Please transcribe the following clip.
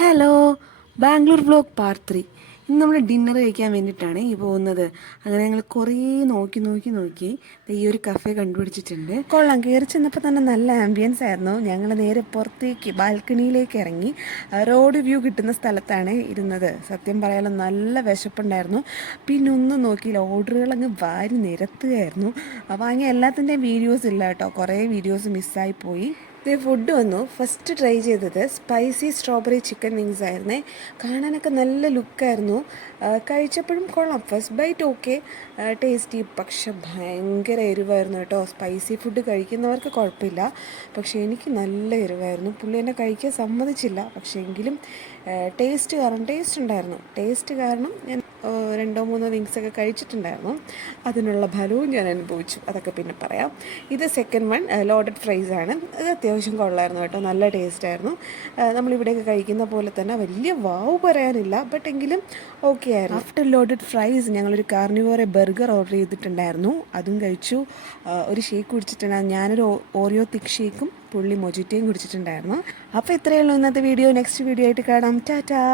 Hello, Bangalore vlog part 3. ഇന്ന് നമ്മൾ dinner കഴിക്കാൻ വേണ്ടിയിട്ടാണ് ഈ പോകുന്നത്. അങ്ങനെ ഞങ്ങൾ കുറേ നോക്കി ഈ ഒരു കഫേ കണ്ടുപിടിച്ചിട്ടുണ്ട്. കൊള്ളാം, കയറി ചെന്നപ്പോൾ തന്നെ നല്ല ആംബിയൻസ് ആയിരുന്നു. ഞങ്ങൾ നേരെ പുറത്തേക്ക് ബാൽക്കണിയിലേക്ക് ഇറങ്ങി റോഡ് വ്യൂ കിട്ടുന്ന സ്ഥലത്താണ് ഇരുന്നത്. സത്യം പറയാലോ നല്ല വിശപ്പുണ്ടായിരുന്നു. പിന്നെ ഒന്നും നോക്കിയില്ല, ഓർഡറുകൾ അങ്ങ് വാരി നിരത്തുകയായിരുന്നു. വാങ്ങിയ എല്ലാത്തിൻ്റെയും വീഡിയോസ് ഇല്ല കേട്ടോ, കുറേ വീഡിയോസ് മിസ്സായി പോയി. ഇത് ഫുഡ് വന്നു. ഫസ്റ്റ് ട്രൈ ചെയ്തത് സ്പൈസി സ്ട്രോബെറി ചിക്കൻ വിങ്സ് ആയിരുന്നേ. കാണാനൊക്കെ നല്ല ലുക്കായിരുന്നു. കഴിച്ചപ്പോഴും കൊള്ളാം, ഫസ്റ്റ് ബൈറ്റ് ഓക്കെ, ടേസ്റ്റി. പക്ഷെ ഭയങ്കര എരിവായിരുന്നു കേട്ടോ. സ്പൈസി ഫുഡ് കഴിക്കുന്നവർക്ക് കുഴപ്പമില്ല, പക്ഷേ എനിക്ക് നല്ല എരിവായിരുന്നു. പുള്ളി എന്നെ കഴിക്കാൻ സമ്മതിച്ചില്ല. പക്ഷേ എങ്കിലും ടേസ്റ്റ് ഉണ്ടായിരുന്നു. ടേസ്റ്റ് കാരണം ഞാൻ 2-3 വിങ്സൊക്കെ കഴിച്ചിട്ടുണ്ടായിരുന്നു. അതിനുള്ള ഫലവും ഞാൻ അനുഭവിച്ചു, അതൊക്കെ പിന്നെ പറയാം. ഇത് സെക്കൻഡ് വൺ ലോഡഡ് ഫ്രൈസ് ആണ്. ഇത് അത്യാവശ്യം കൊള്ളായിരുന്നു കേട്ടോ, നല്ല ടേസ്റ്റായിരുന്നു. നമ്മളിവിടെയൊക്കെ കഴിക്കുന്ന പോലെ തന്നെ വലിയ വാവ് പറയാനില്ല, ബട്ട് എങ്കിലും ഓക്കെ ആയിരുന്നു. ആഫ്റ്റർ ലോഡഡ് ഫ്രൈസ് ഞങ്ങളൊരു കാർണിവോറെ ബർഗർ ഓർഡർ ചെയ്തിട്ടുണ്ടായിരുന്നു, അതും കഴിച്ചു. ഒരു ഷേക്ക് കുടിച്ചിട്ടുണ്ടായിരുന്നു. ഞാനൊരു ഓറിയോ തിക്ക് ഷേക്കും പുള്ളി മൊജിറ്റയും കുടിച്ചിട്ടുണ്ടായിരുന്നു. അപ്പോൾ ഇത്രയേ ഉള്ളൂ ഇന്നത്തെ വീഡിയോ. നെക്സ്റ്റ് വീഡിയോ ആയിട്ട് കാണാം. ടാറ്റാ.